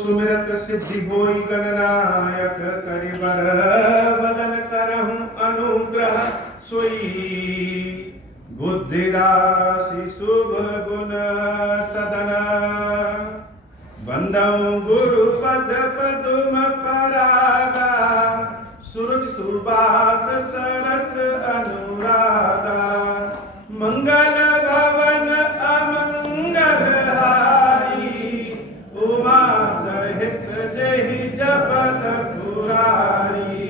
सुमिरत सिद्धि होई गणनायक करिबर वदन करहु अनुग्रह सोई बुद्धि राशि शुभ गुण सदन बंदौ गुरु पद पदुम परागा सुरुचि सुबास सरस अनुरागा मंगल भवन अमंगल हारी उमा सहित जहि जपत पुरारी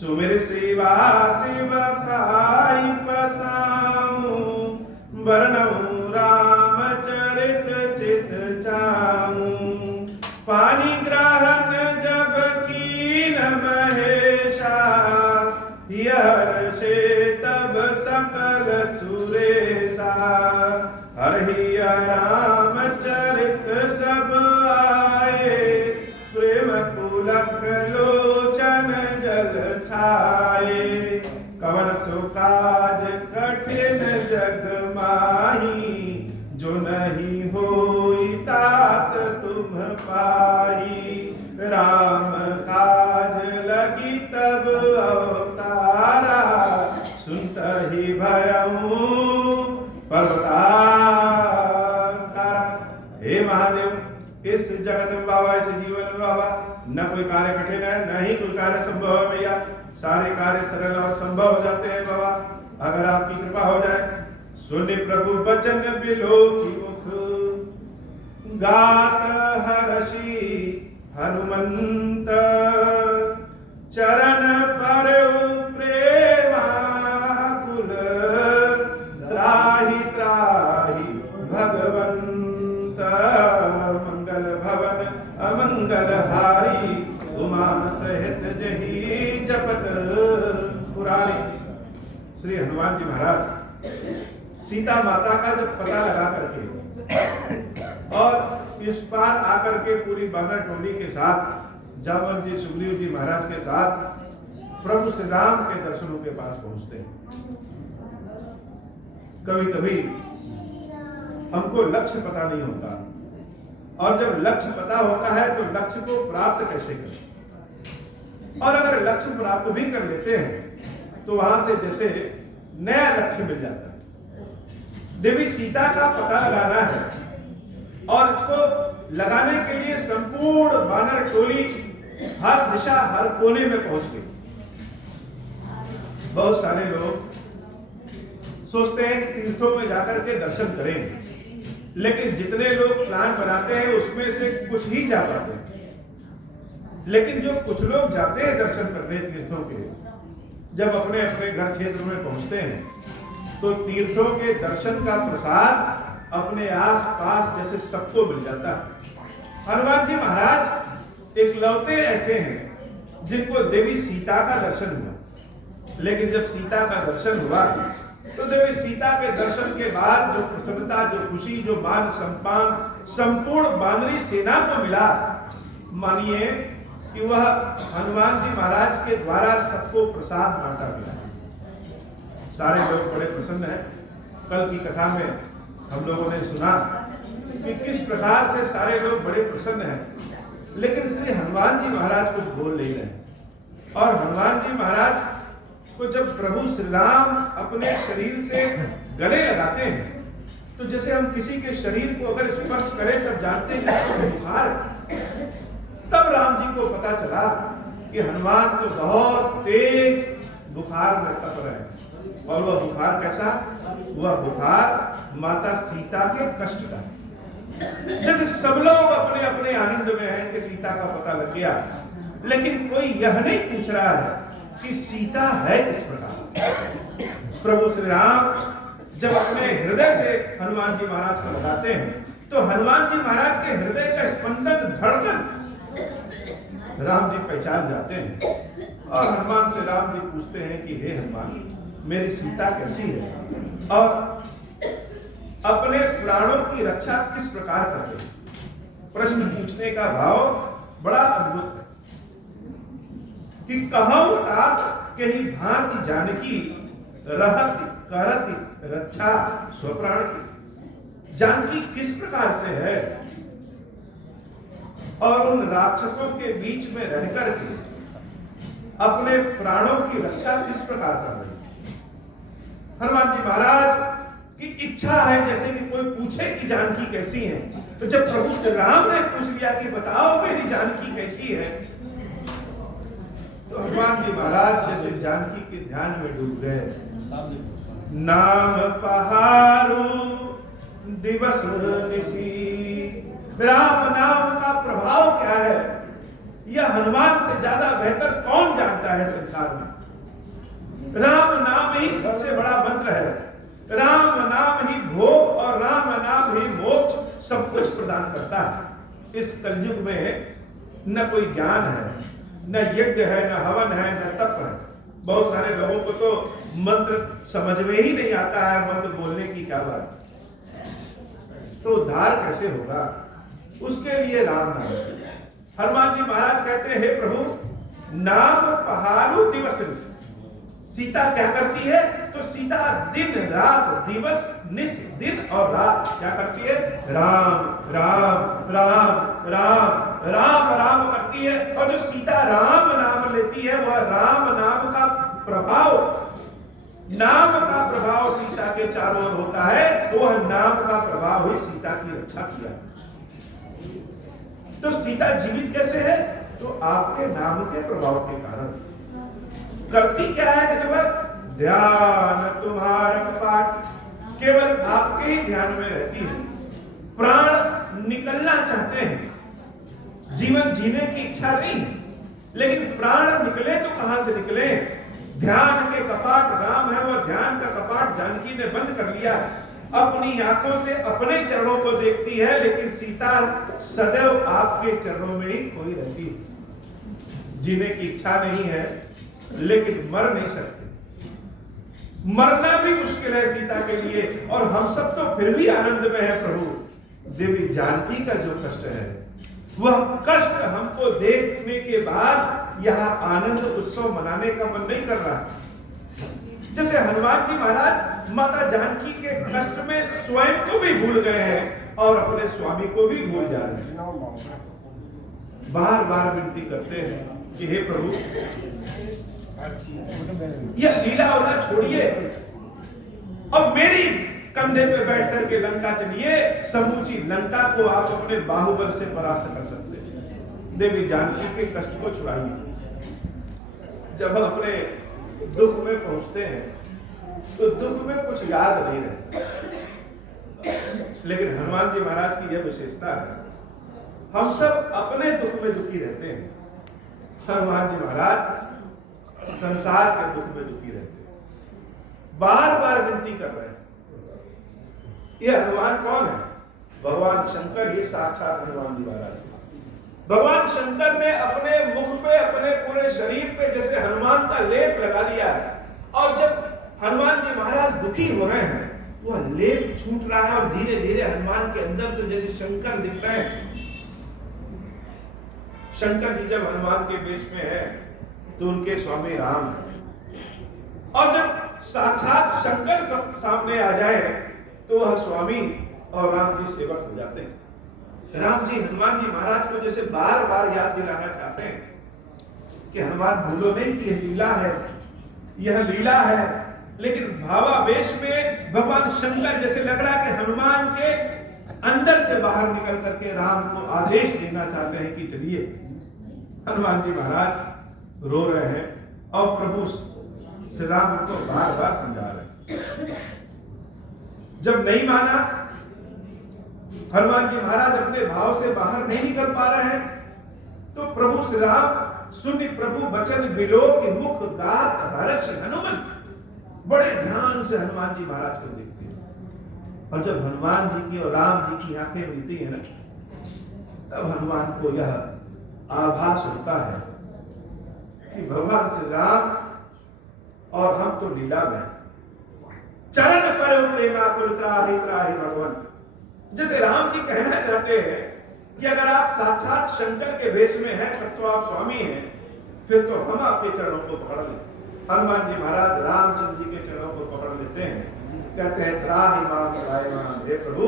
सुमिर शिवा शिव खाई पसाऊं वर्णऊ रामचरित चित चाऊं पानी ग्रहण जब कीन महेशा हर्षे तब सकल सुरेशा हरि रामचरित सब आए प्रेम पुलक लोचन जल छाए कवन सुकाज कठिन जग माही जो नहीं होई तात तुम पाई राम काज लगी तब अवतारा सुनत ही भयऊ पर्वतारा। हे महादेव, इस जगत में बाबा, इस जीवन में बाबा न कोई कार्य कठिन है, न ही कोई कार्य संभव है भैया। सारे कार्य सरल और संभव हो जाते हैं बाबा, अगर आपकी कृपा हो जाए। सुनि प्रभु बचन बिलो की मुख गात हर्षि हनुमंत चरण परउ प्रेमा कुल त्राहि त्राहि भगवंत मंगल भवन अमंगल हारी उमा सहित जहि जपत पुरारी। श्री हनुमान जी महाराज सीता माता का जब पता लगा करके और इस पार आकर के पूरी बानर टोली के साथ जामवंत जी सुग्रीव जी महाराज के साथ प्रभु श्री राम के दर्शनों के पास पहुंचते हैं। कभी कभी हमको लक्ष्य पता नहीं होता, और जब लक्ष्य पता होता है तो लक्ष्य को प्राप्त कैसे करें, और अगर लक्ष्य प्राप्त भी कर लेते हैं तो वहां से जैसे नया लक्ष्य मिल जाता है। देवी सीता का पता लगाना है और इसको लगाने के लिए संपूर्ण वानर टोली हर दिशा हर कोने में पहुंच गई। बहुत सारे लोग सोचते हैं कि तीर्थों में जाकर के दर्शन करें, लेकिन जितने लोग प्लान बनाते हैं उसमें से कुछ ही जा पाते हैं। लेकिन जो कुछ लोग जाते हैं दर्शन करने तीर्थों के, जब अपने अपने घर क्षेत्र में पहुंचते हैं तो तीर्थों के दर्शन का प्रसाद अपने आस पास जैसे सबको मिल जाता है। हनुमान जी महाराज इकलौते ऐसे हैं जिनको देवी सीता का दर्शन हुआ। लेकिन जब सीता का दर्शन हुआ तो देवी सीता के दर्शन के बाद जो प्रसन्नता, जो खुशी, जो मान सम्मान संपूर्ण वानरी सेना को मिला, मानिए कि वह हनुमान जी महाराज के द्वारा सबको प्रसाद बांटा गया। सारे लोग बड़े प्रसन्न हैं। कल की कथा में हम लोगों ने सुना कि किस प्रकार से सारे लोग बड़े प्रसन्न हैं, लेकिन श्री हनुमान जी महाराज कुछ बोल नहीं रहे। और हनुमान जी महाराज को जब प्रभु श्री राम अपने शरीर से गले लगाते हैं तो जैसे हम किसी के शरीर को अगर स्पर्श करें तब जानते हैं कि बुखार है। तब राम जी को पता चला कि हनुमान तो बहुत तेज बुखार में तप रहे हैं। और वह बुखार कैसा? वह बुखार माता सीता के कष्ट का। जैसे सब लोग अपने अपने आनंद में हैं कि सीता का पता लग गया, लेकिन कोई यह नहीं पूछ रहा है कि सीता है किस प्रकार। प्रभु श्री राम जब अपने हृदय से हनुमान जी महाराज को लगाते हैं तो हनुमान जी महाराज के हृदय का स्पंदन, धड़कन राम जी पहचान जाते हैं। और हनुमान से राम जी पूछते हैं कि हे हनुमान, मेरी सीता कैसी है और अपने प्राणों की रक्षा किस प्रकार करते हैं। प्रश्न पूछने का भाव बड़ा अद्भुत है कि कहूं तात कही भांति जानकी रहति करति रक्षा स्वप्राण की। जानकी किस प्रकार से है और उन राक्षसों के बीच में रहकर के अपने प्राणों की रक्षा किस प्रकार कर रहे हैं। हनुमान जी महाराज की इच्छा है जैसे कि कोई पूछे कि जानकी कैसी है, तो जब प्रभु श्री राम ने पूछ लिया कि बताओ मेरी जानकी कैसी है, तो हनुमान जी महाराज जैसे जानकी के ध्यान में डूब गए। नाम पहारू दिवस निशी, राम नाम का प्रभाव क्या है यह हनुमान से ज्यादा बेहतर कौन जानता है संसार में। राम नाम ही सबसे बड़ा मंत्र है, राम नाम ही भोग और राम नाम ही मोक्ष सब कुछ प्रदान करता है। इस कलयुग में न कोई ज्ञान है, न यज्ञ है, न हवन है, न तप है। बहुत सारे लोगों को तो मंत्र समझ में ही नहीं आता है, मंत्र बोलने की क्या बात, तो उद्धार कैसे होगा, उसके लिए राम नाम। हनुमान जी महाराज कहते हैं हे प्रभु नाम पहारू दिवस। सीता क्या करती है, तो सीता दिन रात दिवस निस दिन और रात क्या करती है, राम राम राम राम राम राम करती है। और जो सीता राम नाम लेती है वह राम नाम का प्रभाव, नाम का प्रभाव सीता के चारों ओर होता है, वह नाम का प्रभाव ही सीता की रक्षा किया। तो सीता जीवित कैसे है, तो आपके नाम के प्रभाव के कारण। करती क्या है दिन भर, ध्यान तुम्हारा कपाट, केवल आपके ही ध्यान में रहती है। प्राण निकलना चाहते हैं, जीवन जीने की इच्छा नहीं है, लेकिन प्राण निकले तो कहां से निकले। ध्यान के कपाट राम है, वह ध्यान का कपाट जानकी ने बंद कर लिया। अपनी आंखों से अपने चरणों को देखती है, लेकिन सीता सदैव आपके चरणों में ही खोई रहती है। जीने की इच्छा नहीं है, लेकिन मर नहीं सकते। मरना भी मुश्किल है सीता के लिए, और हम सब तो फिर भी आनंद में है प्रभु। देवी जानकी का जो कष्ट है, वह कष्ट हमको देखने के बाद यह आनंद उत्सव मनाने का मन नहीं कर रहा। जैसे हनुमान जी महाराज माता जानकी के कष्ट में स्वयं को भी भूल गए हैं और अपने स्वामी को भी भूल जा रहे हैं। बार बार विनती करते हैं कि हे प्रभु यह लीला उला छोड़िए, अब मेरी कंधे पे बैठ करके लंका चलिए, समूची लंका को आप अपने बाहुबल से परास्त कर सकते हैं। देवी जानकी के कष्ट को छुड़ाइए। जब हम अपने दुख में पहुंचते हैं तो दुख में कुछ याद नहीं रहता, लेकिन हनुमान जी महाराज की यह विशेषता है, हम सब अपने दुख में दुखी रहते हैं, हनुमान जी महाराज संसार के दुख में दुखी रहते हैं। बार बार विनती कर रहे हैं। यह हनुमान कौन है, भगवान शंकर ही साक्षात हनुमान जी महाराज। भगवान शंकर ने अपने मुख पे, अपने पूरे शरीर पे जैसे हनुमान का लेप लगा लिया है, और जब हनुमान जी महाराज दुखी हो रहे हैं, वह लेप छूट रहा है और धीरे धीरे हनुमान के अंदर से जैसे शंकर दिख रहे हैं। शंकर जी जब हनुमान के वेश में है तो उनके स्वामी राम है, और जब साक्षात शंकर सामने आ जाए तो वह स्वामी और राम जी सेवक हो जाते हैं। राम जी हनुमान जी महाराज को जैसे बार बार याद दिलाना चाहते हैं कि हनुमान भूलो नहीं कि यह लीला है, यह लीला है। लेकिन भावावेश में भगवान शंकर जैसे लग रहा है कि हनुमान के अंदर से बाहर निकल करके राम को आदेश देना चाहते हैं कि चलिए। हनुमान जी महाराज रो रहे हैं और प्रभु श्री राम को बार बार समझा रहे हैं। जब नहीं माना, हनुमान जी महाराज अपने भाव से बाहर नहीं निकल पा रहे हैं, तो प्रभु श्री राम सुनि प्रभु बचन बिलो कि मुख गात हर्ष हनुमान, बड़े ध्यान से हनुमान जी महाराज को देखते हैं। और जब हनुमान जी की और राम जी की आंखें मिलती है ना, तब हनुमान को यह आभास होता है कि भगवान श्री राम और हम तो लीला में, चरण पर प्रेमा कुल त्राहि त्राहि भगवंत। जैसे राम जी कहना चाहते हैं कि अगर आप साक्षात शंकर के वेश में हैं तब तो आप स्वामी हैं, फिर तो हम आपके चरणों को पकड़ लें। हनुमान जी महाराज रामचंद्र जी के चरणों को पकड़ लेते हैं, कहते हैं त्राहि माम त्राहि माम, हे प्रभु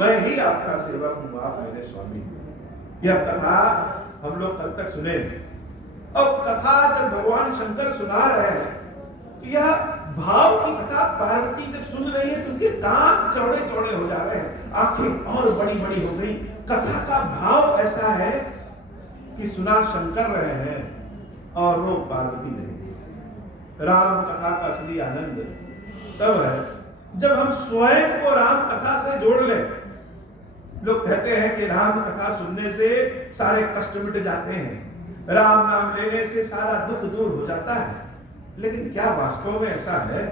मैं ही आपका सेवक हूं, आप मेरे स्वामी हैं। यह कथा हम लोग कल तक सुने, और कथा जब भगवान शंकर सुना रहे हैं तो यह भाव की कथा पार्वती जब सुन रही है तो उनके कान चौड़े चौड़े हो जा रहे हैं, आंखें और बड़ी बड़ी हो गई। कथा का भाव ऐसा है कि सुना शंकर रहे हैं और रो पार्वती रहे। राम कथा का असली आनंद तब है जब हम स्वयं को राम कथा से जोड़ ले। लोग कहते हैं कि राम कथा सुनने से सारे कष्ट मिट जाते हैं, राम नाम लेने से सारा दुख दूर हो जाता है, लेकिन क्या वास्तव में ऐसा है?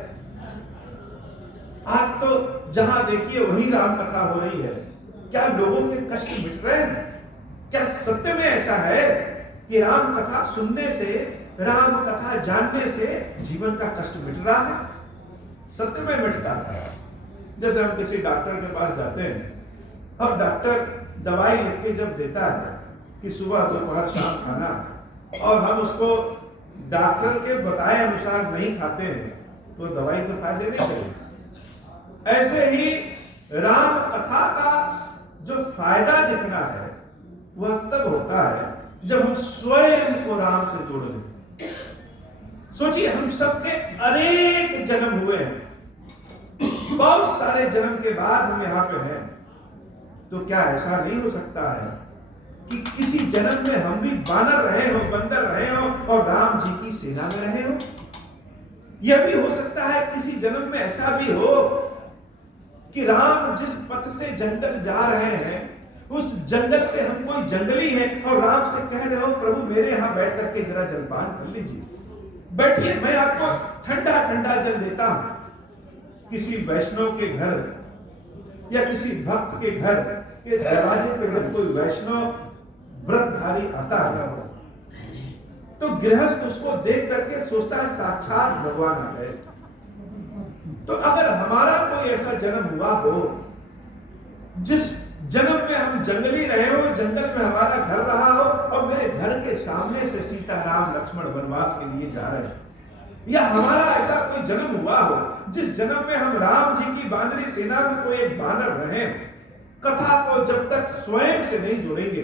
आज तो जहां देखिए वही राम कथा हो रही है। क्या लोगों के कष्ट मिट रहे हैं? क्या सत्य में ऐसा है कि राम कथा सुनने से, राम कथा जानने से जीवन का कष्ट मिट रहा है? सत्य में मिटता है। जैसे हम किसी डॉक्टर के पास जाते हैं और डॉक्टर दवाई लिख के जब देता है कि सुबह दोपहर शाम खाना, और हम उसको डॉक्टर के बताए अनुसार नहीं खाते हैं तो दवाई तो फायदे नहीं करेगी। ऐसे ही राम कथा का जो फायदा दिखना है वह तब होता है जब हम स्वयं को राम से जोड़ लें। सोचिए, हम सबके अनेक जन्म हुए हैं, बहुत सारे जन्म के बाद हम यहाँ पे हैं, तो क्या ऐसा नहीं हो सकता है कि किसी जन्म में हम भी बानर रहे हो, बंदर रहे हो और राम जी की सेना में रहे हो? यह भी हो सकता है किसी जन्म में ऐसा भी हो कि राम जिस पथ से जंगल जा रहे हैं उस जंगल से हम कोई जंगली हैं और राम से कह रहे हो प्रभु मेरे यहां बैठ करके जरा जलपान कर लीजिए, बैठिए, मैं आपको ठंडा ठंडा जल देता हूं। किसी वैष्णव के घर या किसी भक्त के घर के दरवाजे पे जब कोई वैष्णव व्रतधारी आता है तो गृहस्थ उसको देख करके सोचता है साक्षात भगवान आ गए। तो अगर हमारा कोई ऐसा जन्म हुआ हो जिस जन्म में हम जंगली रहे हो, जंगल में हमारा घर रहा हो और मेरे घर के सामने से सीता राम लक्ष्मण वनवास के लिए जा रहे हैं, या हमारा ऐसा कोई जन्म हुआ हो जिस जन्म में हम राम जी की बानरी सेना में कोई एक बानर रहे, कथा को जब तक स्वयं से नहीं जोड़ेंगे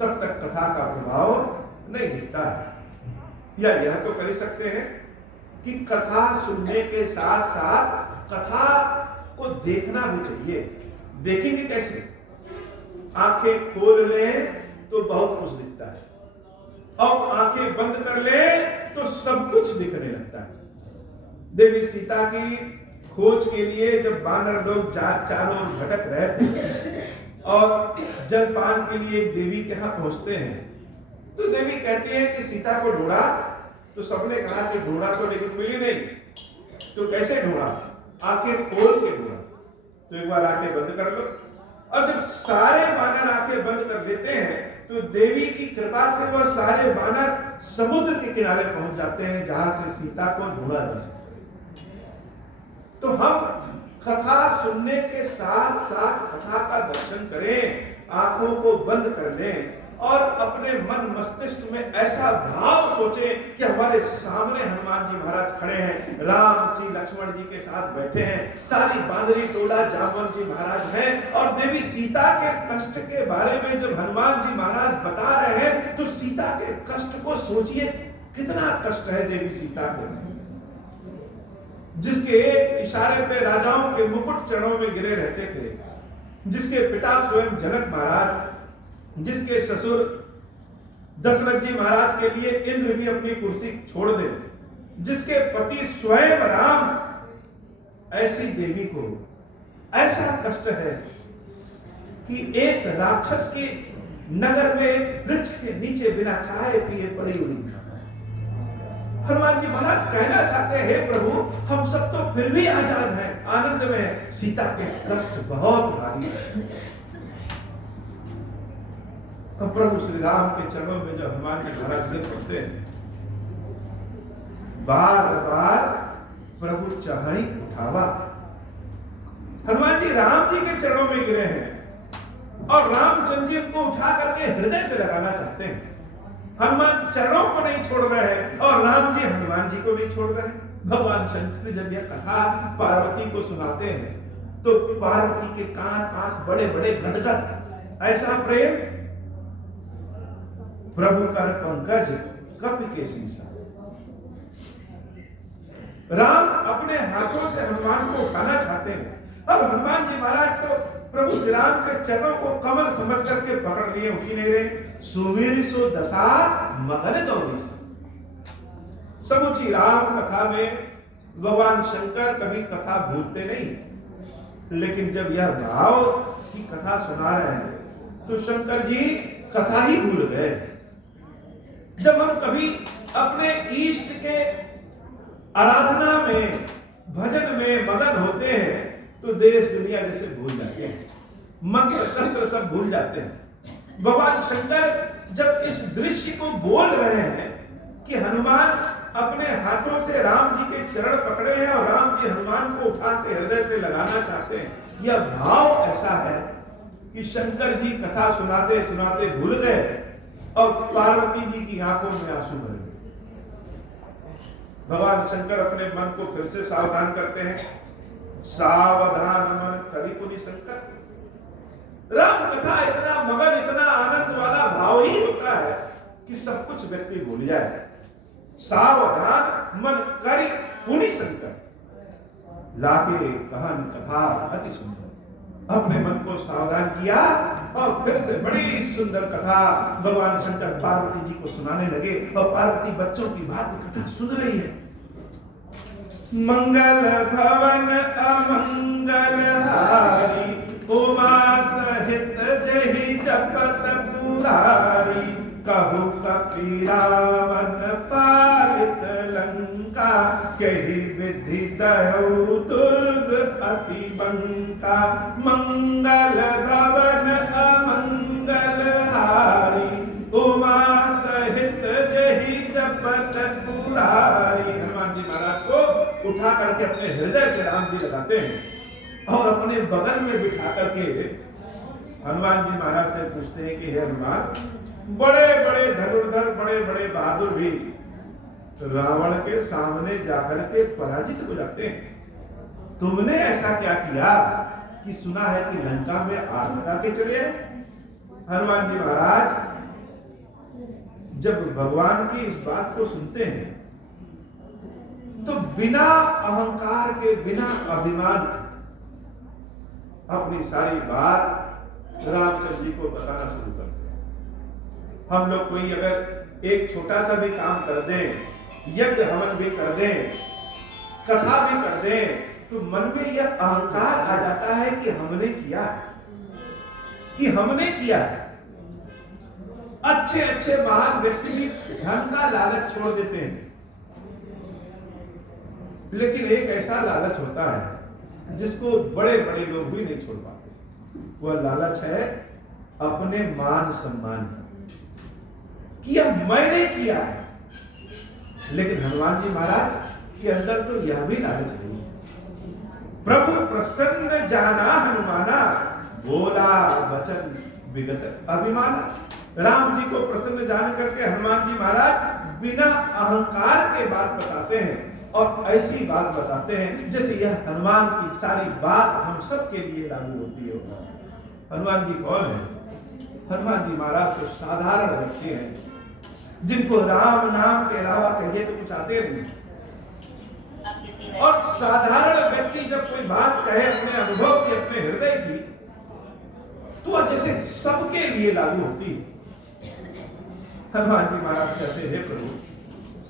तब तक कथा का प्रभाव नहीं दिखता है। या यह तो कर सकते हैं कि कथा सुनने के साथ साथ कथा को देखना भी चाहिए। देखेंगे कैसे? आंखें खोल लें तो बहुत कुछ दिखता है और आंखें बंद कर लें तो सब कुछ दिखने लगता है। देवी सीता की खोज के लिए जब बानर लोग चारों ओर भटक रहे थे और जलपान के लिए एक देवी के यहां पहुंचते हैं तो देवी कहती है कि सीता को ढूंढा, तो सबने कहा कि ढूंढा तो लेकिन मिली नहीं, तो कैसे ढूंढा? आंखें खोल के ढूंढा। तो एक बार आंखें बंद कर लो, और जब सारे बानर आंखें बंद कर लेते हैं तो देवी की कृपा से वह सारे बानर समुद्र के किनारे पहुंच जाते हैं जहां से सीता को ढूंढा जा सकता है। तो हम कथा सुनने के साथ साथ कथा का दर्शन करें, आंखों को बंद कर लें और अपने मन मस्तिष्क में ऐसा भाव सोचें कि हमारे सामने हनुमान जी महाराज खड़े हैं, राम जी लक्ष्मण जी के साथ बैठे हैं, सारी बांदरी टोला जामवंत जी महाराज हैं, और देवी सीता के कष्ट के बारे में जब हनुमान जी महाराज बता रहे हैं तो सीता के कष्ट को सोचिए, कितना कष्ट है देवी सीता को, जिसके एक इशारे पे राजाओं के मुकुट चरणों में गिरे रहते थे, जिसके पिता स्वयं जनक महाराज, जिसके ससुर दशरथ जी महाराज के लिए इंद्र भी अपनी कुर्सी छोड़ दे, जिसके पति स्वयं राम, ऐसी देवी को ऐसा कष्ट है कि एक राक्षस के नगर में एक वृक्ष के नीचे बिना खाए पिए पड़ी हुई। हनुमान जी महाराज कहना चाहते हैं, हे प्रभु हम सब तो फिर भी आजाद हैं, आनंद में हैं, सीता के कष्ट बहुत भारी है। तो प्रभु श्री राम के चरणों में जब हनुमान जी महाराज गिर पड़ते हैं, बार बार प्रभु चाहे उठावा। हनुमान जी राम जी के चरणों में गिरे हैं और रामचंद्र जी उनको उठा करके हृदय से लगाना चाहते हैं। हनुमान चरणों को नहीं छोड़ रहे हैं और राम जी हनुमान जी को नहीं छोड़ रहे हैं। भगवान शंकर जब यह कथा पार्वती को सुनाते हैं तो पार्वती के कान आंख बड़े बड़े गदगद, ऐसा प्रेम प्रभु कर पंकज कपि के सीसा। राम अपने हाथों से हनुमान को उठाना चाहते हैं। अब हनुमान जी महाराज तो प्रभु श्री राम के चरणों को कमल समझ करके पकड़ लिए, उठ ही नहीं रहे। सुवीर सो दशा मगन गौरी से। समुची राम कथा में भगवान शंकर कभी कथा भूलते नहीं, लेकिन जब यह भाव की कथा सुना रहे हैं तो शंकर जी कथा ही भूल गए। जब हम कभी अपने इष्ट के आराधना में, भजन में मगन होते हैं तो देश दुनिया जैसे भूल जाते हैं, मंत्र तंत्र सब भूल जाते हैं। भगवान शंकर जब इस दृश्य को बोल रहे हैं कि हनुमान अपने हाथों से राम जी के चरण पकड़े हैं और राम जी हनुमान को उठा के हृदय से लगाना चाहते हैं, यह भाव ऐसा है कि शंकर जी कथा सुनाते सुनाते भूल गए और पार्वती जी की आंखों में आंसू भर गए। भगवान शंकर अपने मन को फिर से सावधान करते हैं। सावधान मन करी पुनि शंकर। राम कथा इतना मगन, इतना आनंद वाला भाव ही होता है कि सब कुछ व्यक्ति भूल जाए। सावधान मन करी पुनि शंकर। लागे कहन कथा अति सुंदर। अपने मन को सावधान किया और फिर से बड़ी सुंदर कथा भगवान शंकर पार्वती जी को सुनाने लगे और पार्वती बच्चों की भांति कथा सुन रही है। मंगल भवन अमंगल हारी, उमा सहित जहि जपत पुरारी। कहु कपि रावण पालित लंका, कहि विधि दहु दुर्ग अति बंका। मंगल भवन अमंगल हारी, उमा सहित जहि जपत पुरारी। हनुमान जी महाराज को उठा करके अपने हृदय से राम जी लगाते हैं और अपने बगल में बिठा करके हनुमान जी महाराज से पूछते हैं कि हे हनुमान, बड़े बड़े धनुर्धर, बड़े बड़े बहादुर भी रावण के सामने जाकर के पराजित हो जाते हैं। तुमने ऐसा क्या किया कि सुना है कि लंका में आग लगा के चले आए? हनुमान जी महाराज जब भगवान की इस बात को सुनते हैं तो बिना अहंकार के, बिना अभिमान के अपनी सारी बात रामचंद्र जी को बताना शुरू करते हैं। हम लोग कोई अगर एक छोटा सा भी काम कर दें, यज्ञ हवन भी कर दें, कथा भी कर दें, तो मन में यह अहंकार आ जाता है कि हमने किया, कि हमने किया। अच्छे अच्छे महान व्यक्ति भी धन का लालच छोड़ देते हैं, लेकिन एक ऐसा लालच होता है जिसको बड़े बड़े लोग भी नहीं छोड़ पाते। वह लालच है अपने मान सम्मान कि यह मैंने किया है। लेकिन हनुमान जी महाराज के अंदर तो यह भी लालच नहीं है। प्रभु प्रसन्न जाना हनुमाना, बोला वचन विगत अभिमाना। राम जी को प्रसन्न जान करके हनुमान जी महाराज बिना अहंकार के बात बताते हैं और ऐसी बात बताते हैं जैसे यह हनुमान की सारी बात हम सब के लिए लागू होती है। हनुमान जी कौन है? हनुमान जी महाराज तो साधारण व्यक्ति हैं जिनको राम नाम के अलावा कहिए तो कुछ आते नहीं। और साधारण व्यक्ति जब कोई बात कहे अपने अनुभव की, अपने हृदय की, तो जैसे सबके लिए लागू होती है। हनुमान जी महाराज कहते हैं, प्रभु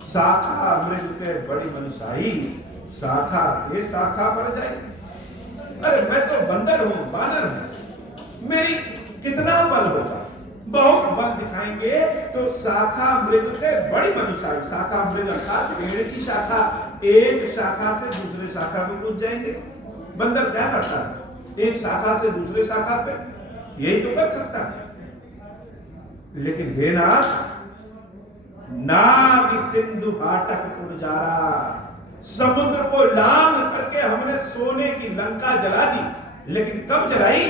शाखा मृग के बड़ी मनुष्याई, शाखा के शाखा पर जाए। अरे मैं तो बंदर हूं, बानर हूं, मेरी कितना बल होगा? बहुत बल दिखाएंगे तो शाखा मृग के बड़ी मनुष्याई। शाखा मृग अर्थात पेड़ की शाखा, एक शाखा से दूसरे शाखा पे कूद जाएंगे। बंदर क्या करता है? एक शाखा से दूसरे शाखा पे, यही तो कर सकता है। लेकिन हे नाथ, नाग सिंधु हाटक पुरजारा, समुद्र को लांघ करके हमने सोने की लंका जला दी। लेकिन कब जलाई?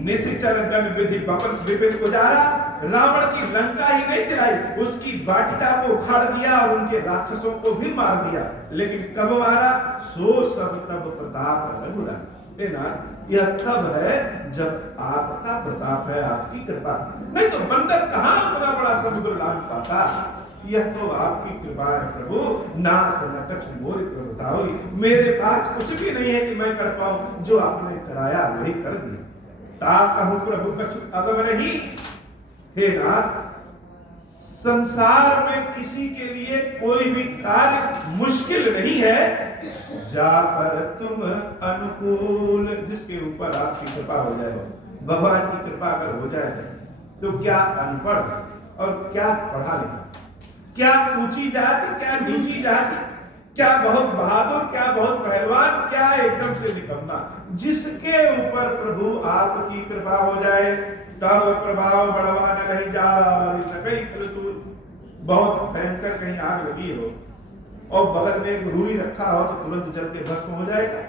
निश्चर गण विधि बपन विपिन गुजारा। रावण की लंका ही नहीं जलाई, उसकी वाटिका को उखाड़ दिया और उनके राक्षसों को भी मार दिया। लेकिन कब मारा? सो सब तब प्रताप रघुराई। हे नाथ, यह तब है जब आपका प्रताप है, आपकी कृपा, नहीं तो बंदर कहां उतना बड़ा समुद्र लांघ पाता। यह तो आपकी कृपा है प्रभु, नाथ न कछ मोर बताओ, मेरे पास कुछ भी नहीं है कि मैं कर पाऊं, जो आपने कराया वही कर दिया। ता कहूं प्रभु कछु अगम नहीं, हे नाथ, संसार में किसी के लिए कोई भी कार्य मुश्किल नहीं है, जा पर तुम अनुकूल, जिसके ऊपर आपकी कृपा हो जाए, भगवान की कृपा अगर हो जाए तो क्या अनपढ़ और क्या पढ़ा लिखा, क्या ऊंची जाति क्या नीची जाति, क्या बहुत बहादुर क्या बहुत पहलवान, क्या एकदम से निकम्मा, जिसके ऊपर प्रभु आपकी कृपा हो जाए तब प्रभाव बढ़वाना नहीं जा सके। बहुत भयंकर कहीं आग लगी हो और बगल में एक रुई रखा हो तो तुरंत जल के भस्म हो जाएगा,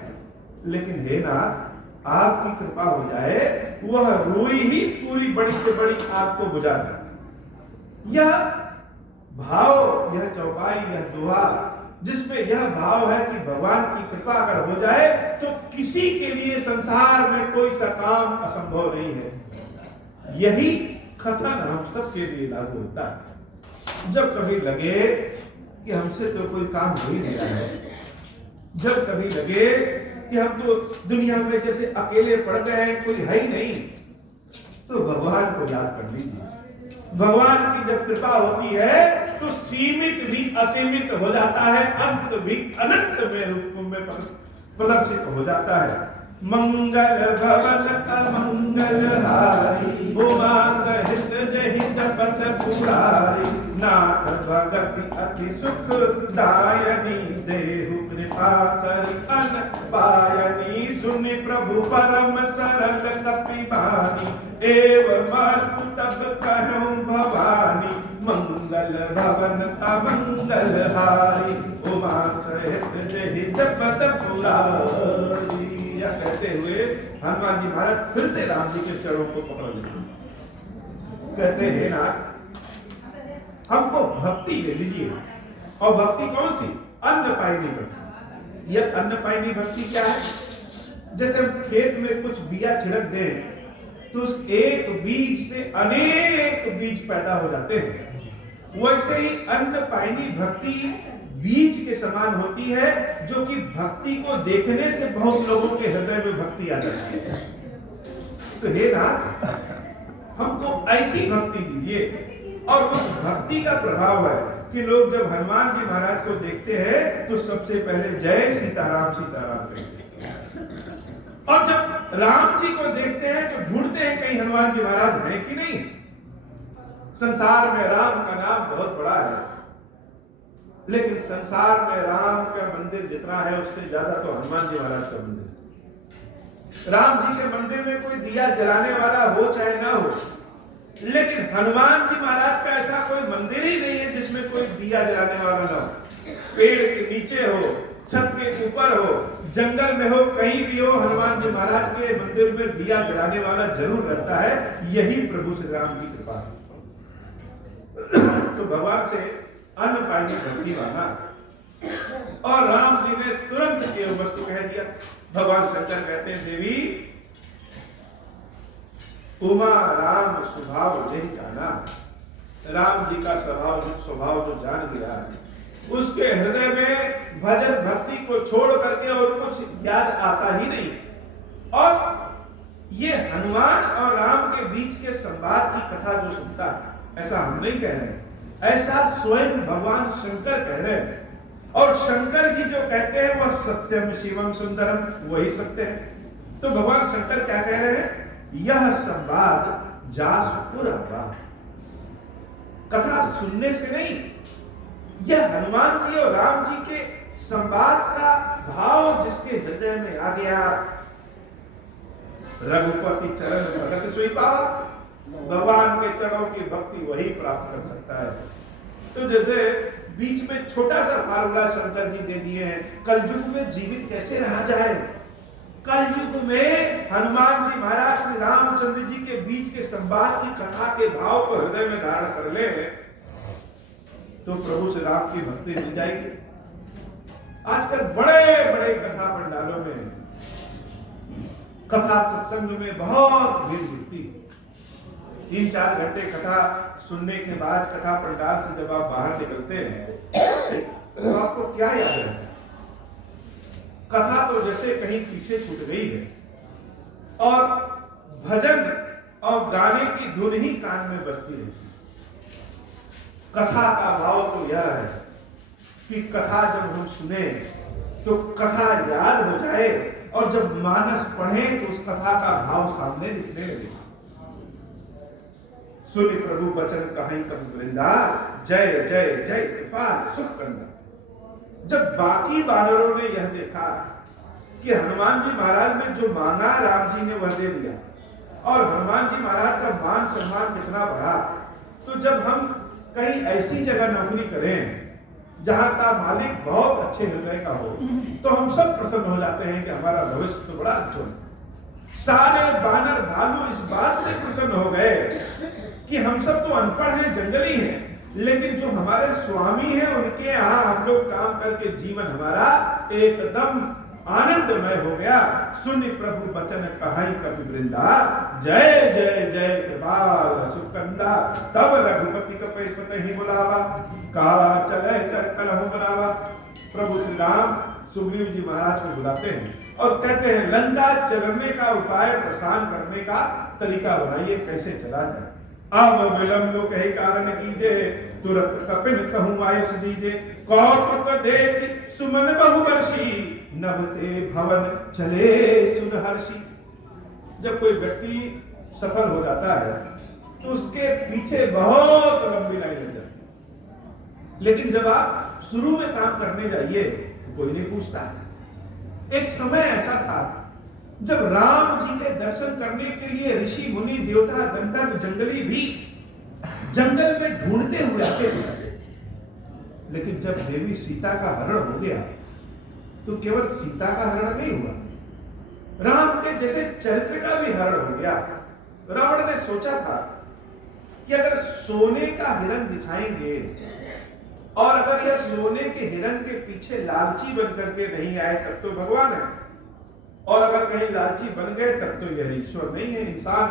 लेकिन हे नाथ, आपकी कृपा हो जाए वह रुई ही पूरी बड़ी से बड़ी आग को बुझा दे। यह भाव, यह चौपाई, यह दुआ जिसमें यह भाव है कि भगवान की कृपा अगर हो जाए तो किसी के लिए संसार में कोई सा काम असंभव नहीं है। यही कथन हम सबके लिए लागू होता है। जब कभी लगे कि हमसे तो कोई काम हो ही नहीं रहा है, जब कभी लगे कि हम तो दुनिया में जैसे अकेले पड़ गए हैं, कोई है ही नहीं, तो भगवान को याद कर लीजिए। भगवान की जब कृपा होती है तो सीमित भी असीमित हो जाता है, अंत भी अनंत में रूप में प्रदर्शित हो जाता है। मंगल भवन अमंगल हारी, उमा सहित जहि जपत पुरारी, नाथ भगति अति सुख दायनी, देहु कृपा करि अन पायनी, सुनि प्रभु परम सरल कपि बानी, एवं मस्तु तब कहूं भवानी, मंगल भवन अमंगल हारी, उमा सहित जहि जपत पुरारी। यह कहते हुए हनुमान जी महाराज फिर से राम जी के चरणों को पकड़ लेते, कहते हैं नाथ, हमको भक्ति दे दीजिए। और भक्ति कौन सी? अन्नपायनी भक्ति। यह अन्नपायनी भक्ति क्या है? जैसे हम खेत में कुछ बिया छिड़क दें तो उस एक बीज से अनेक बीज पैदा हो जाते हैं, वैसे ही अन्नपायनी भक्ति बीज के समान होती है, जो कि भक्ति को देखने से बहुत लोगों के हृदय में भक्ति आ जाती है। तो हे नाथ, हमको ऐसी भक्ति दीजिए। और उस भक्ति का प्रभाव है कि लोग जब हनुमान जी महाराज को देखते हैं तो सबसे पहले जय सीताराम सीताराम कहते हैं, और जब राम जी को देखते हैं तो ढूंढते हैं कहीं हनुमान जी महाराज हैं कि नहीं। संसार में राम का नाम बहुत बड़ा है, लेकिन संसार में राम का मंदिर जितना है उससे ज्यादा तो हनुमान जी महाराज का मंदिर। राम जी के मंदिर में कोई दिया जलाने वाला हो चाहे ना हो, लेकिन हनुमान जी महाराज का ऐसा कोई मंदिर ही नहीं है जिसमें कोई दिया जलाने वाला ना हो। पेड़ के नीचे हो, छत के ऊपर हो, जंगल में हो, कहीं भी हो, हनुमान जी महाराज के मंदिर में दिया जलाने वाला जरूर रहता है। यही प्रभु श्री राम की कृपा है। तो भगवान से अन्नपायनी भक्ति मांगा और राम जी ने तुरंत ये वस्तु कह दिया। भगवान शंकर कहते हैं, देवी उमा राम स्वभाव नहीं जाना। राम जी का स्वभाव जो जान गया है, उसके हृदय में भजन भक्ति को छोड़ करके और कुछ याद आता ही नहीं। और ये हनुमान और राम के बीच के संवाद की कथा जो सुनता है, ऐसा हम नहीं कह रहे, ऐसा स्वयं भगवान शंकर कह रहे हैं। और शंकर जी जो कहते हैं वह सत्यम शिवम सुंदरम, वही सत्य है। तो भगवान शंकर क्या कह रहे हैं? यह संवाद जासपुर आवा, कथा सुनने से नहीं, यह हनुमान जी और राम जी के संवाद का भाव जिसके हृदय में आ गया, रघुपति चरण भगत सोई पावा, भगवान के चरणों की भक्ति वही प्राप्त कर सकता है। तो जैसे बीच में छोटा सा फार्मूला शंकर जी दे दिए हैं, कलयुग में जीवित कैसे रहा जाए। कलयुग में हनुमान जी महाराज श्री रामचंद्र जी के बीच के संवाद की कथा के भाव को हृदय में धारण कर ले तो प्रभु श्री राम की भक्ति मिल जाएगी। आजकल बड़े बड़े कथा पंडालों में कथा सत्संग में बहुत भीड़ जुटती है। 3-4 घंटे कथा सुनने के बाद कथा पंडाल से जब आप बाहर निकलते हैं तो आपको क्या याद रहता है? कथा तो जैसे कहीं पीछे छूट गई है और भजन और गाने की धुन ही कान में बजती रहती है। कथा का भाव तो यह है कि कथा जब हम सुने तो कथा याद हो जाए और जब मानस पढ़े तो उस कथा का भाव सामने दिखने लगे। सुन प्रभु वचन कहीं कभी वृंदा, जय जय जय कृपाल सुख कंदा। जब बाकी वानरों ने यह देखा कि हनुमान जी महाराज ने जो मांगा राम जी ने वह दे दिया और हनुमान जी महाराज का मान सम्मान कितना बढ़ा, तो जब हम कहीं ऐसी जगह नौकरी करें जहां का मालिक बहुत अच्छे हृदय का हो तो हम सब प्रसन्न हो जाते हैं कि हमारा भविष्य तो बड़ा उज्जवल। सारे बानर भालू इस बात से प्रसन्न हो गए कि हम सब तो अनपढ़ हैं, जंगली हैं, लेकिन जो हमारे स्वामी हैं उनके यहाँ हम लोग काम करके जीवन हमारा एकदम आनंदमय हो गया। सुन प्रभु वचन कहाई कवि वृंदा, जय जय जय कृपाल सुख कंदा। तब रघुपति कपि ही बुलावा, कहा चले कर कलहु बनावा। प्रभु श्री राम सुग्रीव जी महाराज को बुलाते हैं और कहते हैं लंका चलने का उपाय, प्रस्थान करने का तरीका बनाइए, कैसे चला जाए। अब विलंब कहे कारण कीजे, तुरंत कपिन कहूँ आयुष दीजे। कौतुक देख सुमन बहुवर्षी, नभते भवन चले सुरहर्षि। जब कोई व्यक्ति सफल हो जाता है तो उसके पीछे बहुत लंबी लाइन लग जाती है, लेकिन जब आप शुरू में काम करने जाइए तो कोई नहीं पूछता। एक समय ऐसा था जब राम जी के दर्शन करने के लिए ऋषि मुनि देवता गंधर्व जंगली भी जंगल में ढूंढते हुए आते थे, लेकिन जब देवी सीता का हरण हो गया तो केवल सीता का हरण नहीं हुआ, राम के जैसे चरित्र का भी हरण हो गया। रावण ने सोचा था कि अगर सोने का हिरण दिखाएंगे और अगर यह सोने के हिरण के पीछे लालची बन करके नहीं आए तब तो भगवान है, और अगर कहीं लालची बन गए तब तो यह ईश्वर नहीं है, इंसान।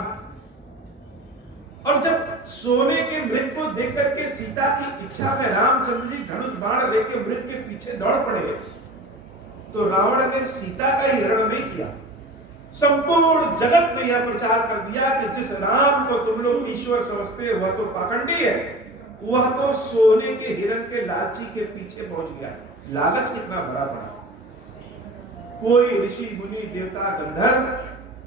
और जब सोने के मृग को देख करके सीता की इच्छा में रामचंद्र जी धनुष बाण लेके मृग के पीछे दौड़ पड़े तो रावण ने सीता का ही हरण नहीं किया, संपूर्ण जगत में यह प्रचार कर दिया कि जिस राम को तुम लोग ईश्वर समझते वह तो पाखंडी है, वह तो सोने के हिरण के लालची के पीछे पहुंच गया। लालच कितना बड़ा पड़ा। कोई ऋषि मुनि देवता गंधर्व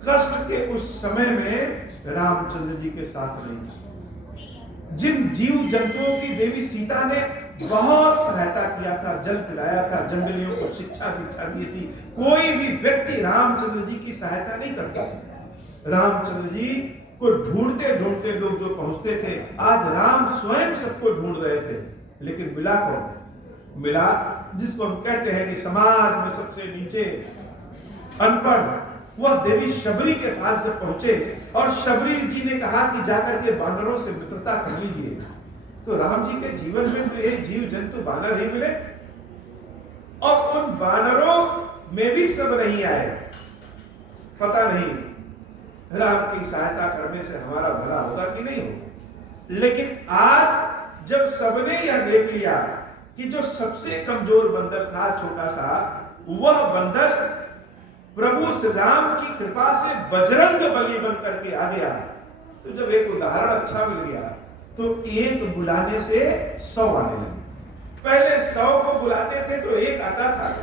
कष्ट के उस समय में रामचंद्र जी के साथ नहीं था। जिन जीव जंतुओं की देवी सीता ने बहुत सहायता किया था, जल पिलाया था, जंगलियों को शिक्षा दीक्षा दी थी, कोई भी व्यक्ति रामचंद्र जी की सहायता नहीं करता। रामचंद्र जी को ढूंढते ढूंढते लोग जो पहुंचते थे, आज राम स्वयं सबको ढूंढ रहे थे, लेकिन मिला कौन? मिला जिसको हम कहते हैं कि समाज में सबसे नीचे अनपढ़, वह देवी शबरी के पास जब पहुंचे और शबरी जी ने कहा कि जाकर के बानरों से मित्रता कर लीजिए, तो राम जी के जीवन में तो एक जीव जंतु बानर ही मिले और उन बानरों में भी सब नहीं आए। पता नहीं राम की सहायता करने से हमारा भला होगा कि नहीं होगा, लेकिन आज जब सबने यह देख लिया कि जो सबसे कमजोर बंदर था छोटा सा, वह बंदर प्रभु श्री राम की कृपा से बजरंग बली बन करके आ गया, तो जब एक उदाहरण अच्छा मिल गया तो एक बुलाने से 100 आने लगे। पहले 100 को बुलाते थे तो एक आता था,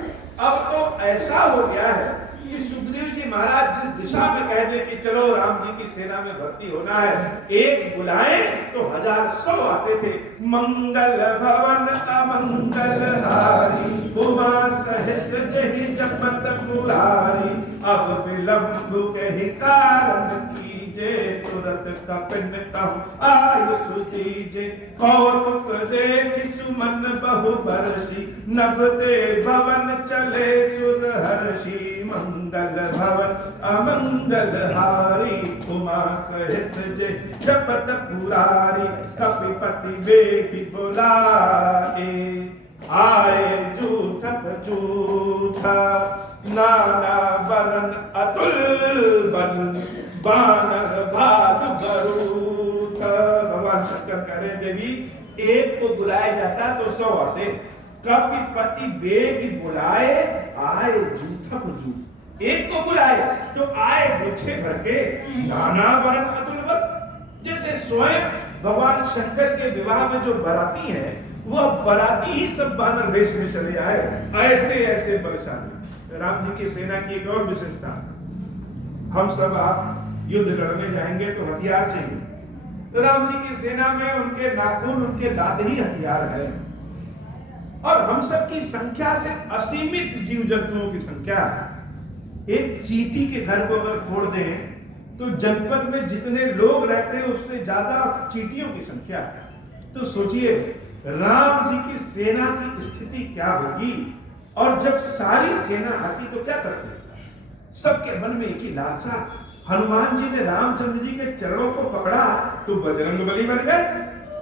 अब तो ऐसा हो गया है कि सुग्रीव जी महाराज जिस दिशा में कह दे कि चलो राम जी की सेना में भर्ती होना है, एक बुलाए तो 1000-100 आते थे। मंगल भवन अमंगल हारी, उमा सहित जहि जपत मुरारी। अब विलंब कहि कारण कीजे, तुरत कपिन कहूँ आयुष दीजे। कौतुक देख सुमन बहुवर्षी, नभते भवन चले सुरहर्षि। मंगल भवन अमंगल हारी, उमा सहित जय जपत पुरारी। कपिपति बेगी बुलाए, आए जूठप जूठा, नाना बरन अतुल बन बानर भालु गरुथ। भगवान शंकर कह रहे देवी, एक को बुलाया जाता तो 100 आते, कपिपति बेग बुलाए आए जूथम जूथ। एक को बुलाए तो आए गुच्छे भर के नाना बरन अतुल बन। जैसे स्वयं भगवान शंकर के विवाह में जो बाराती हैं, वह बाराती ही सब बानर वेश में चले आए, ऐसे ऐसे बलशाली। राम जी की सेना की एक और विशेषता, हम सब आप युद्ध लड़ने जाएंगे तो हथियार चाहिए, तो राम जी की सेना में उनके नाखून, उनके दांत ही हथियार है। और हम सब की संख्या से असीमित जीव जंतुओं की संख्या। एक चींटी के घर को अगर फोड़ दें तो जनपद में जितने लोग रहते हैं उससे ज्यादा चींटियों की संख्या। तो सोचिए राम जी की सेना की स्थिति क्या होगी। और जब सारी सेना आती तो क्या करते? सबके मन में एक ही लालसा। हनुमान जी ने रामचंद्र जी के चरणों को पकड़ा तो बजरंगबली बन गए।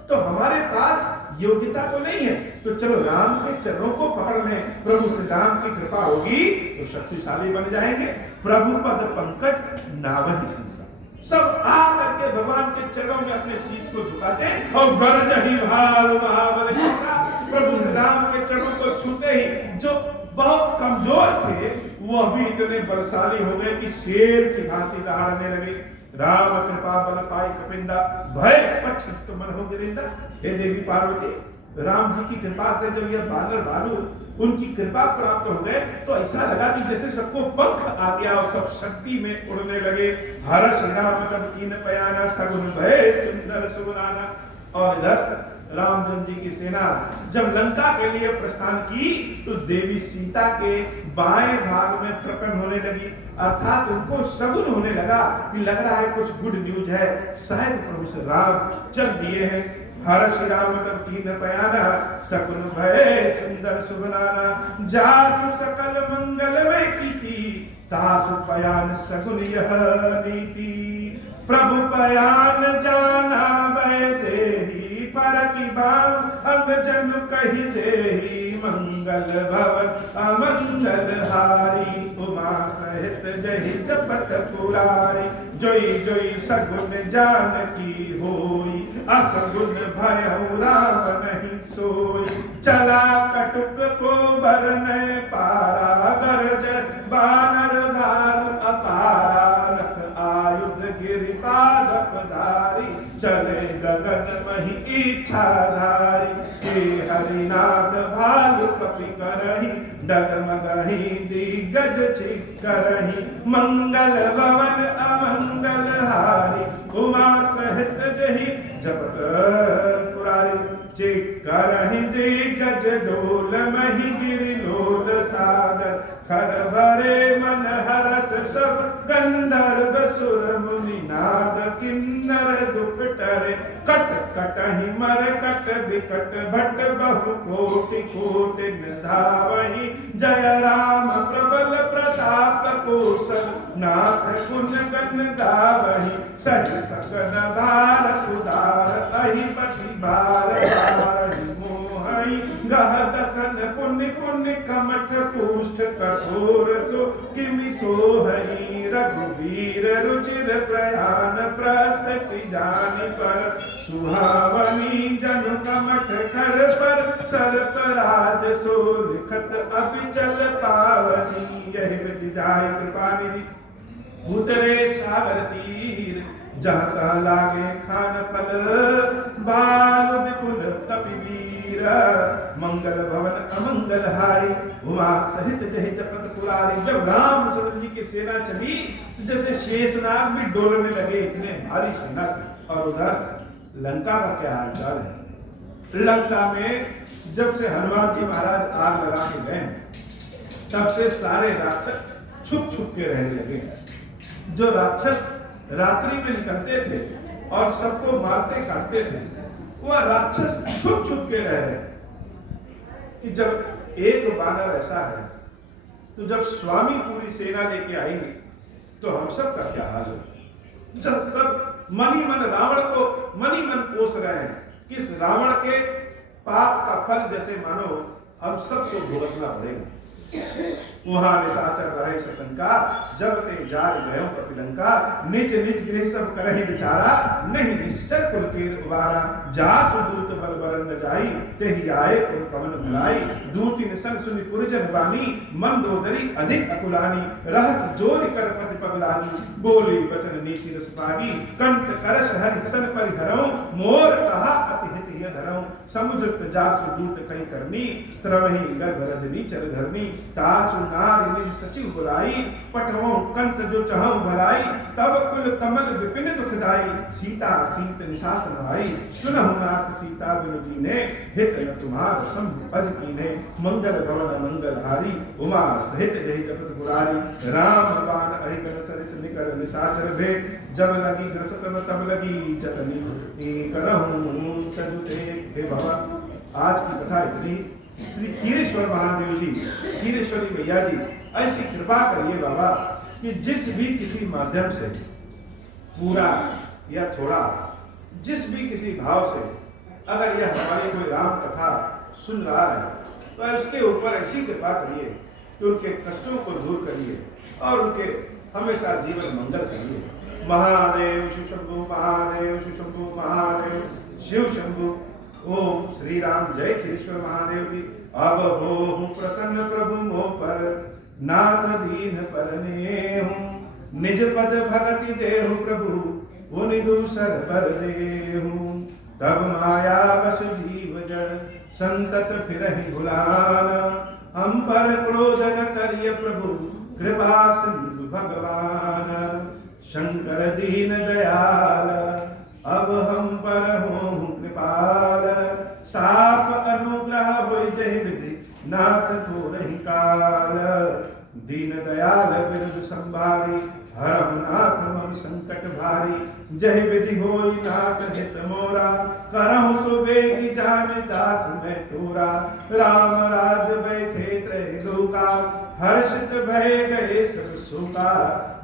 तो हमारे पास योग्यता तो नहीं है, तो चलो राम के चरणों को पकड़ लें, प्रभु से राम की कृपा होगी तो शक्तिशाली बन जाएंगे। प्रभु पद पंकज नावहि सीसा। सब आ करके भगवान के चरणों में अपने शीश को झुकाते और गरजहि भालु महाबल जैसा। प्रभु श्री राम के चरणों को छूते ही जो बहुत कमजोर थे वो अभी इतने बलशाली हो गए कि शेर की भांति दहाड़ने लगे। राम कृपा बल पाई कपिंदा, भय पछत मन हो गिरिंदा। हे देवी पार्वती, राम जी की कृपा से जब यह बानर भालू उनकी कृपा प्राप्त हो गए तो ऐसा लगा कि जैसे सबको पंख आ गया और सब शक्ति में उड़ने लगे। हर्ष राम तब कीन पयाना, सगुन भय सुंदर सुगुनाना। और इधर रामचंद्र जी की सेना जब लंका के लिए प्रस्थान की तो देवी सीता के बाएं भाग में प्रकट होने लगी, अर्थात उनको शगुन होने लगा कि लग रहा है कुछ गुड न्यूज है, शायद प्रभु श्री राम चल दिए हैं। हर्ष राम तब कीन पयाना, सगुन भय सुंदर सुगुनाना। जासु सकल मंगल में कीती, तासु पयान सगुन यह नीति। प्रभु पयान जाना वै देही, पर की बाम अब जन कही देही। मंगल भवन अमंगल हारी, उमा सहित जहि जपत पुरारी। जोई जोई सगुन जानकी होई, असगुन भयउ राम नहीं सोई। चला कटुक को बरनै पारा, गरज बानर भालु अपारा। रख आयुध गिरिपादक धारी, चले गगन मही इच्छाधारी। हे हरिनाथ भालु कपि करही, डगमगहि दिग्गज छिकरही। मंगल भवन अमंगल हारी, उमा सहित जहि जपत पुरारी। छिकरहि दिग्गज डोल मही गिरि लोल सागर। खर भरे मन हरस सब गंधर्व सुर मुनि नाग। किन्नर दुख टरे कट कटहि मर कट विकट भट बहु कोटि कोटि धावहि। जय राम प्रबल प्रताप कौशल नाथ गुण गण गावहि। सहि सकल भारत उदार अहिपति भार हारहि मोहि। गह दसन पुण्य पुण्य कमठ पुष्ट कठोर सो किमि सोहहि। रघुवीर रुचिर प्रयाण प्रस्तुति जानि पर। सुहावनी जनु कमठ कर पर सर्प राज सो लिखत अबिचल पावनी। यही विधि जाहि कृपा निधि उतरे सागर तीर। जहाँ तहाँ लागे खान फल बाल विपुल कपिवीर। मंगल भवन अमंगल हारी, उमा सहित जहि जपत पुरारी। जब रामचंद्र जी की सेना चली तो जैसे शेषनाग भी डोलने लगे, इतने भारी सेना थी। और उधर लंका का क्या हालचाल है? लंका में जब से हनुमान जी महाराज आग लगा के गए तब से सारे राक्षस छुप छुप के रहने लगे। जो राक्षस रात्रि में निकलते थे और सबको मारते काटते थे, वह राक्षस छुप छुप के रह रहे। कि जब एक बानर ऐसा है तो जब स्वामी पूरी सेना लेके आएंगे तो हम सब का क्या हाल है? जब सब मन ही मन रावण को मन ही मन कोस रहे हैं कि इस रावण के पाप का फल जैसे मानो हम सबको भुगतना पड़ेगा। वहां निशाचर रहे सशंका, जब ते जार गयो कपिलंका। निज निज गृह सब करहि विचारा, नहीं निश्चर कुल के उबारा। जासु दूत बल बरन न जाई, तेहि आए कुल पवन भुलाई। दूति निसन सुनि पुरजन बानी, मंदोदरी अधिक अकुलानी। रहस जोर कर पति पगलानी, बोली बचन नीति रस पागी। कंठ करश हरि सन परिहरऊ, मोर कहा अति हित यह धरऊ। समुद्र जासु दूत कई करनी, स्त्रवहि गर्भ रजनी चर धरनी। तासु नारी निज सचिव बुलाई, पठवों कंठ जो चहु भलाई। तब कुल कमल विपिन दुखदाई, सीता सीत निशासन आई। सुनहु नाथ सीता बिनु दीने, हित न तुम्हार शंभु अज कीन्हे। मंगल भवन मंगल हारी, उमा सहित जहि जपत मुरारी। राम बाण अहि कर सरिस निकर निशाचर भेंट, जब लगी ग्रसत न तब लगी चतनी। करहूं तजुते हे भवन। आज की कथा इतनी। श्री खीरेश्वर महादेव जी, खीरेश्वरी मैया जी ऐसी कृपा करिए बाबा कि जिस भी किसी माध्यम से पूरा या थोड़ा, जिस भी किसी भाव से अगर यह हमारी कोई राम कथा सुन रहा है, तो उसके ऊपर ऐसी कृपा करिए कि उनके कष्टों को दूर करिए और उनके हमेशा जीवन मंगल करिए। महादेव शिव शंभु, महादेव शिव शंभु, महादेव शिव शंभु। ओम श्री राम। जय खीरेश्वर महादेव जी। अब हो प्रसन्न प्रभु मोह पर, नाथ दीन परने हूँ। निज पद भगति देहु प्रभु, उनि दूसर पर देहु। तब माया वश जीव जड़, संतत फिरहि भुलाना। हम पर क्रोध न करिय प्रभु, कृपा सिंधु भगवान। शंकर दीन दयाल, अब हम पर हो कृपाल। साप अनुग्रह होय जहि विधि, नाथ थोरहि काल। दीन दयाल बिरद संभारी, हरहु नाथ मम संकट भारी। जहि विधि होय नाथ हित मोरा, करहु सो बेगी जान दास मैं तोरा। राम राज बैठे त्रैलोका, हर्षित भय गए सब शोका।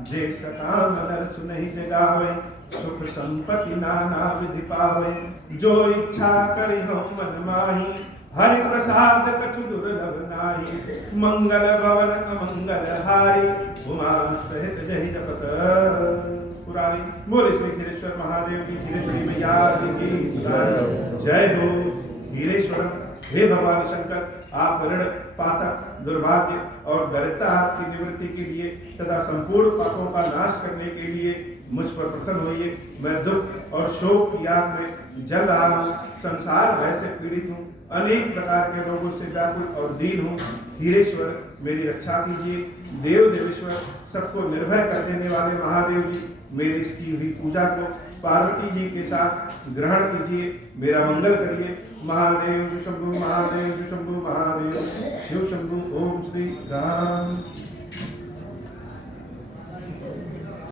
जे सकाम नर सुनहि जगावे, सुख संपत्ति नाना विधि पावे। जो इच्छा करि हम मन माही, हरि प्रसाद कछु दुर्लभ नाही। मंगल भवन अमंगल हारी, उमा सहित जहि जपत पुरारी। बोले श्री खीरेश्वर महादेव की, खीरेश्वरी मैया की जय हो। खीरेश्वर हे भगवान शंकर, आप ऋण पातक दुर्भाग्य और दरिद्रता की निवृत्ति के लिए तथा संपूर्ण पापों का नाश करने के लिए मुझ पर प्रसन्न होइए। मैं दुख और शोक की आग में जल रहा हूँ, संसार भय से पीड़ित हूँ, अनेक प्रकार के रोगों से व्याकुल और दीन हूँ। खीरेश्वर मेरी रक्षा कीजिए। देव देवेश्वर, सबको निर्भय कर देने वाले महादेव जी, मेरी इसकी हुई पूजा को पार्वती जी के साथ ग्रहण कीजिए, मेरा मंगल करिए। महादेव शिव शंभु, महादेव शिव शंभु, महादेव शिव शंभु। ओम श्री राम।